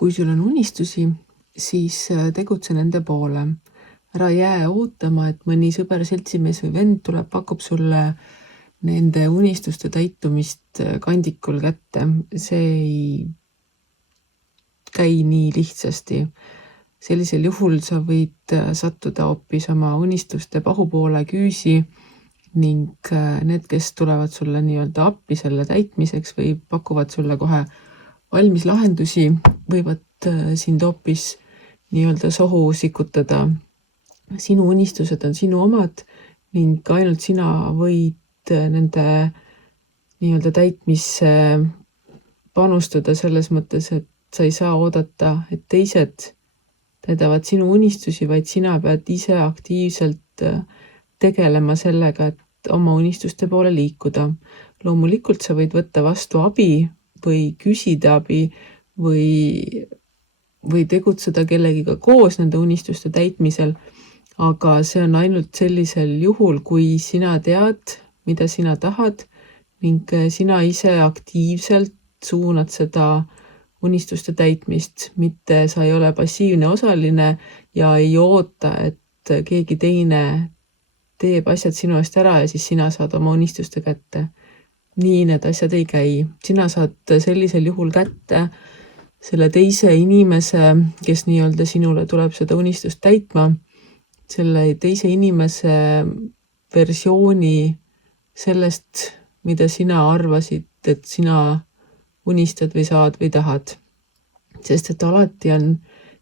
Kui sul on unistusi, siis tegutse nende poole. Ära jää ootama, et mõni sõber, seltsimees või vend tuleb, pakub sulle nende unistuste täitumist kandikul kätte. See ei käi nii lihtsasti. Sellisel juhul sa võid sattuda hoopis oma unistuste pahupoole küüsi ning need, kes tulevad sulle nii-öelda appi selle täitmiseks või pakuvad sulle kohe valmis lahendusi, võivad sind hoopis nii-öelda sohu sikutada. Sinu unistused on sinu omad ning ainult sina võid nende nii-öelda täitmisse panustada selles mõttes, et sa ei saa oodata, et teised täidavad sinu unistusi, vaid sina pead ise aktiivselt tegelema sellega, et oma unistuste poole liikuda. Loomulikult sa võid võtta vastu abi või küsida abi või tegutseda kellegiga koos nende unistuste täitmisel, aga see on ainult sellisel juhul, kui sina tead, mida sina tahad ning sina ise aktiivselt suunad seda unistuste täitmist, mitte sa ei ole passiivne osaline ja ei oota, et keegi teine teeb asjad sinu eest ära ja siis sina saad oma unistuste kätte. Nii need asjad ei käi. Sina saad sellisel juhul kätte selle teise inimese, kes nii-öelda sinule tuleb seda unistust täitma, selle teise inimese versiooni sellest, mida sina arvasid, et sina unistad või saad või tahad. Sest et alati on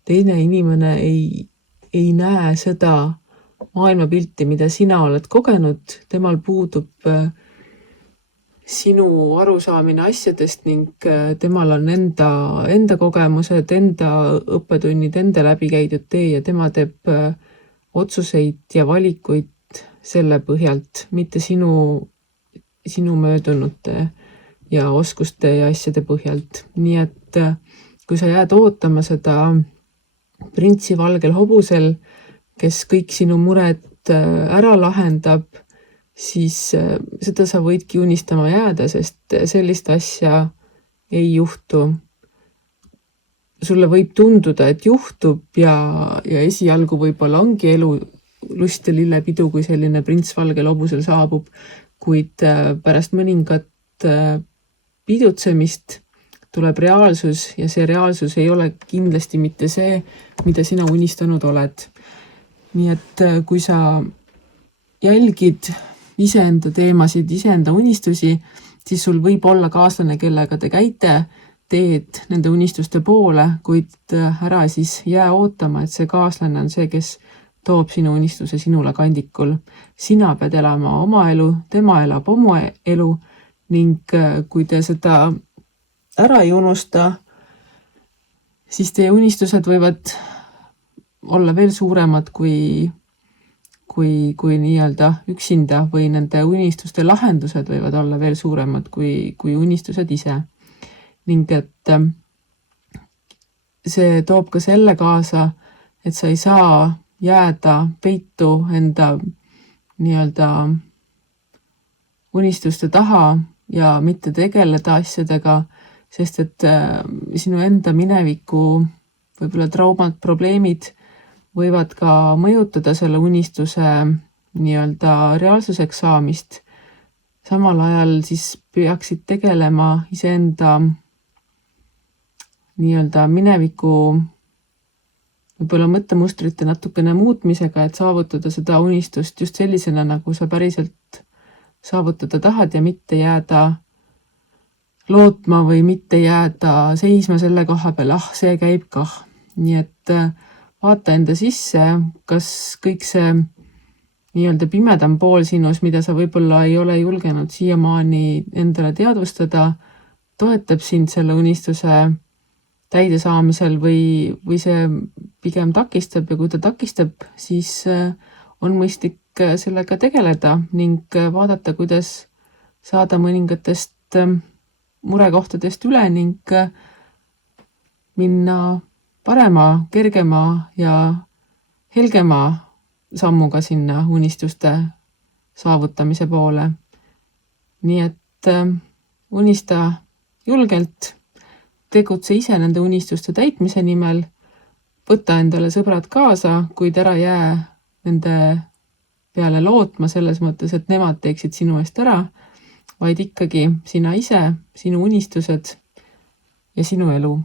teine inimene ei näe seda maailmapilti, mida sina oled kogenud, temal puudub sinu arusaamine asjadest ning temal on enda kogemused, enda õppetunnid, enda läbikäidud tee ja tema teeb otsuseid ja valikuid selle põhjalt, mitte sinu möödunute ja oskuste ja asjade põhjalt. Nii et kui sa jääd ootama seda printsi valgel hobusel, kes kõik sinu mured ära lahendab, siis seda sa võidki unistama jääda, sest sellist asja ei juhtu. Sulle võib tunduda, et juhtub ja esialgu võib-olla ongi elu lust ja lillepidu, kui selline prints valgel hobusel saabub, kuid pärast mõningat pidutsemist tuleb reaalsus ja see reaalsus ei ole kindlasti mitte see, mida sina unistanud oled. Nii et kui sa jälgid iseenda teemasid, iseenda unistusi, siis sul võib olla kaaslane, kellega te käite, teed nende unistuste poole, kuid ära siis jää ootama, et see kaaslane on see, kes toob sinu unistuse sinule kandikul. Sina pead elama oma elu, tema elab oma elu ning kui te seda ära ei unusta, siis teie unistused võivad olla veel suuremad kui nii-öelda üksinda või nende unistuste lahendused võivad olla veel suuremad kui unistused ise. Ning et see toob ka selle kaasa, et sa ei saa jääda peitu enda nii-öelda unistuste taha ja mitte tegeleda asjadega, sest et sinu enda mineviku võib-olla traumad, probleemid võivad ka mõjutada selle unistuse nii-öelda reaalsuseks saamist. Samal ajal siis peaksid tegelema iseenda nii-öelda mineviku võib-olla mõttemustrite natukene muutmisega, et saavutada seda unistust just sellisena, nagu sa päriselt saavutada tahad ja mitte jääda lootma või mitte jääda seisma selle koha peal, see käib kah. Nii et vaata enda sisse, kas kõik see nii-öelda pimedam pool sinus, mida sa võib-olla ei ole julgenud siiamaani endale teadvustada, toetab sind selle unistuse täide saamisel või see pigem takistab ja kui ta takistab, siis on mõistlik sellega tegeleda ning vaadata, kuidas saada mõningatest murekohtadest üle ning minna parema, kergema ja helgema sammuga sinna unistuste saavutamise poole. Nii et unista julgelt tegutse ise nende unistuste täitmise nimel, võta endale sõbrad kaasa, kuid ära jää nende peale lootma selles mõttes, et nemad teeksid sinu eest ära, vaid ikkagi sina ise, sinu unistused ja sinu elu.